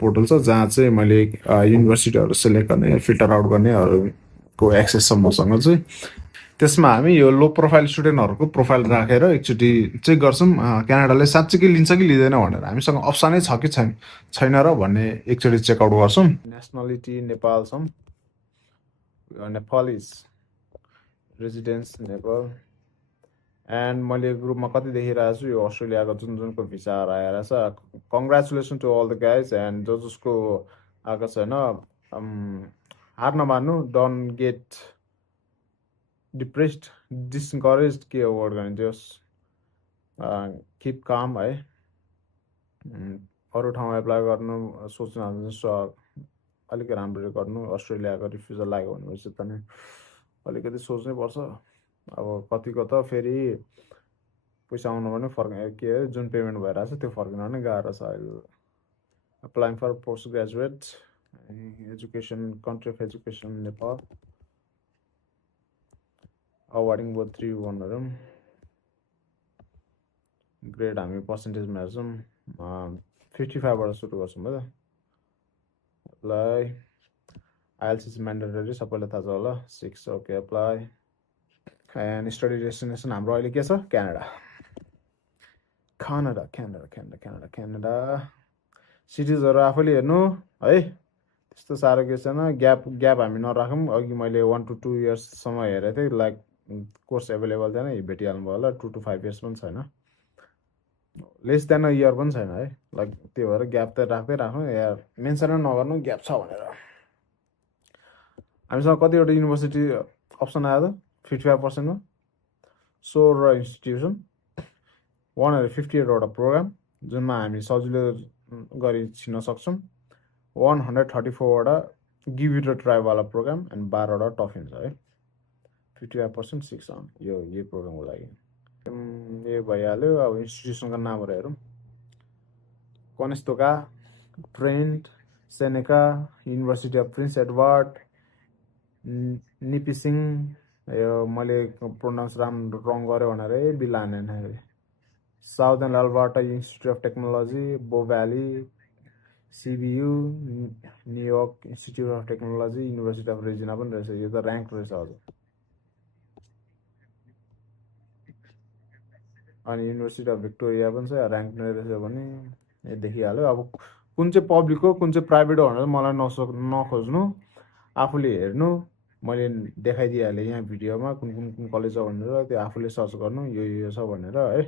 portal छ जहाँ चाहिँ मैले युनिभर्सिटीहरू सिलेक्ट गर्ने फिल्टर आउट गर्नेहरूको एक्सेस छ मसँग चाहिँ त्यसमा हामी यो लो प्रोफाइल स्टुडेन्टहरूको प्रोफाइल राखेर एकचोटि चेक गर्छौँ क्यानाडाले साँच्चीकै लिन्छ कि लिँदैन भनेर हामीसँग अप्सनै छ कि छैन र भन्ने एकचोटि चेकआउट गर्छौँ नेसनलिटी नेपाल छौँ Nepal is residence Nepal and मैले ग्रुपमा कति देखिरहेको छु यो अस्ट्रेलियाको जुनको भिसाहरू आएर छ congratulation to all the guys and जसको आएको छैन हार नमान्नु डोन्ट गेट डिप्रेस्ड डिस्करेज के वर्ड गर्ने त्योस् किप काम है अरू ठाउँमा एप्लाई गर्नु सोच्नु अलिक राम्ररी गर्नु अस्ट्रेलियाको रिफ्युजल लाग्यो भनेपछि त नि अलिकति सोच्नै पर्छ अब कतिको त फेरि पैसा आउनु भने के अरे जुन पेमेन्ट भइरहेको छ त्यो फर्किन नै गाह्रो छ अहिले applying for post graduate education country of education Nepal awarding both 3-1 grade हामी पर्सेन्टेजमा हेर्छौँ 55बाट सुरु गर्छौँ है त अप्लाई आइएल्स इज म्यान्डेटरी सबैलाई थाहा छ होला 6 okay apply and study destination हाम्रो अहिले के छ क्यानाडा क्यानाडा सिटिजहरू आफैले हेर्नु है त्यस्तो साह्रो के छैन ग्याप हामी नराखौँ अघि मैले 1 to 2 इयर्ससम्म हेरेको थिएँ लाइक कोर्स एभाइलेबल थिएन भेटिहाल्नु भयो होला 2 to 5 इयर्स पनि छैन लेस देन अ इयर पनि छैन है लाइक त्यो भएर ग्याप त राख्दै राख्नु यार मेन्सन नगर्नु ग्याप छ भनेर हामीसँग कतिवटा युनिभर्सिटी अप्सन आयो त 55%मा 16 इन्स्टिट्युसन 158वटा प्रोग्राम जुनमा हामी सजिलो गरी छिर्न सक्छौँ 134वटा गिभ इट अ ट्राईवाला प्रोग्राम एन्ड 12वटा टफिन छ है 55% 6 यो प्रोग्रामको लागि यो भइहाल्यो अब इन्स्टिट्युसनको नामहरू हेरौँ Conestoga Trent Seneca University of Prince Edward Nipissing यो मैले प्रोनाउन्स रङ गरेँ भनेर बिलानेन Southern Alberta Institute of Technology Bow Valley CBU New York Institute of Technology University of Regina पनि रहेछ यो त ऱ्याङ्क रहेछ हजुर अनि युनिभर्सिटी अफ भिक्टोरिया पनि छ ऱ्याङ्क नै रहेछ भने देखिहाल्यो अब कुन चाहिँ पब्लिक हो कुन चाहिँ प्राइभेट हो भनेर मलाई नखोज्नु आफूले हेर्नु मैले देखाइदिइहालेँ यहाँ भिडियोमा कुन कलेज छ भनेर त्यो आफूले सर्च गर्नु यो छ भनेर है